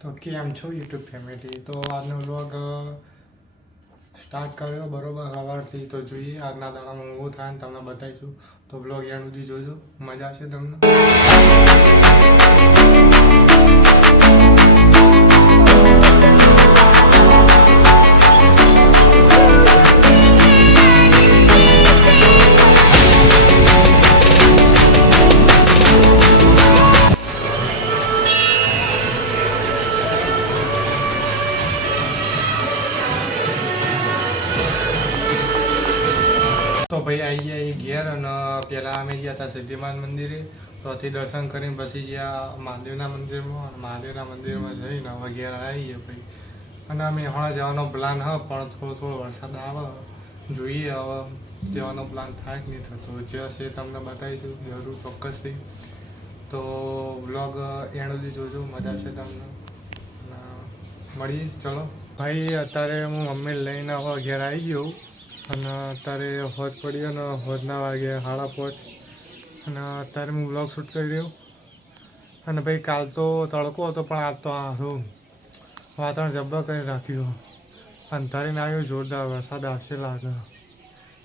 તો કેમ છો યુટ્યુબ ફેમિલી? તો આજનો વ્લોગ સ્ટાર્ટ કર્યો બરોબર સવારથી. તો જોઈએ આજના દાડામાં હું થાય ને તમને બતાવીશું. તો વ્લોગ યાર સુધી જોજો, મજા આવશે તમને. તો ભાઈ આવી ગયા એ ઘેર, અને પહેલાં અમે ગયા હતા સિદ્ધિમાન મંદિરે. ત્યાંથી દર્શન કરીને પછી ગયા મહાદેવના મંદિરમાં, અને મહાદેવના મંદિરમાં જઈને હવે ઘેર આવી ગયા ભાઈ. અને અમે હમણાં જવાનો પ્લાન હ, પણ થોડો વરસાદ આવે, જોઈએ હવે જવાનો પ્લાન થાય કે નહીં થતો. જે હશે તમને બતાવીશું જરૂર ચોક્કસથી. તો વ્લોગ એન્ડ સુધી જોજો, મજા છે તમને. મળીએ ચલો ભાઈ. અત્યારે હું મમ્મીને લઈને હવે ઘેર આવી ગયો, અને અત્યારે હોજ પડી અને હોજના વાગ્યા 5:30. અને અત્યારે હું વ્લોગ શૂટ કરી રહ્યો. અને ભાઈ કાલ તો તડકો હતો, પણ આજ તો સારું વાતાવરણ જબ્બર કરી રાખ્યું. અંધારીને આવ્યું જોરદાર, વરસાદ આવશે લાગે.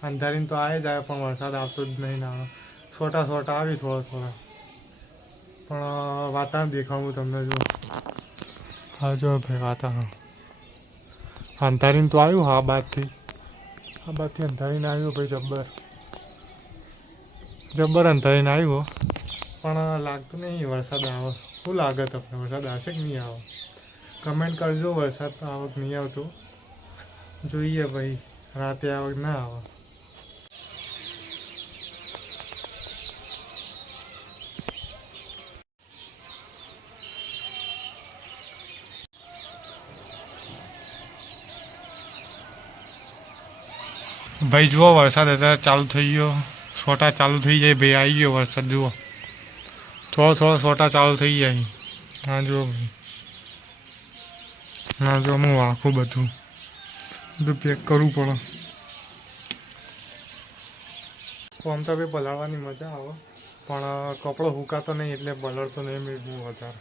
અંધારીને તો આવે જ આવે, પણ વરસાદ આવતો જ નહીં ના. છોટા આવી થોડા, પણ વાતાવરણ દેખાડું તમને. જો હા જો ભાઈ વાતાવરણ અંધારીને તો આવ્યું. આ બાજથી અંધારીને આવ્યું ભાઈ, જબ્બર અંધારીને આવ્યો, પણ લાગતું નહીં વરસાદ આવે. શું લાગે તમને, વરસાદ આવશે કે નહીં આવે? કમેન્ટ કરજો. વરસાદ તો આવે કે નહીં આવતો, જોઈએ ભાઈ રાતે આવે કે ના આવે. ભાઈ જુઓ વરસાદ અત્યારે ચાલુ થઈ ગયો, છોટા ચાલુ થઈ જાય ભાઈ. આવી ગયો વરસાદ, જુઓ થોડો છોટા ચાલુ થઈ જાય. હા જુઓ ભાઈ, હા જો હું આખું બધું પેક કરવું પડે. આમ તો ભાઈ પલાળવાની મજા આવે, પણ કપડો સુકાતો નહીં એટલે પલળતો નહીં મેં બહુ વધારે.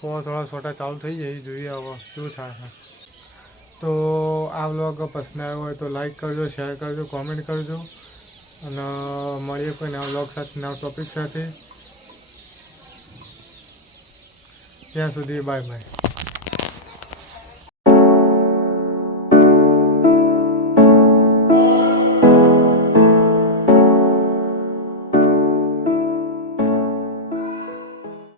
પણ થોડા છોટા ચાલુ થઈ જાય, જોઈએ હવે શું થાય. તો આ વ્લોગ પસંદ આવ્યો હોય તો લાઈક કરજો, શેર કરજો, કોમેન્ટ કરજો, અને મળીએ કોઈ નવા વ્લોગ સાથે, નવા ટોપિક સાથે. ત્યાં સુધી બાય બાય.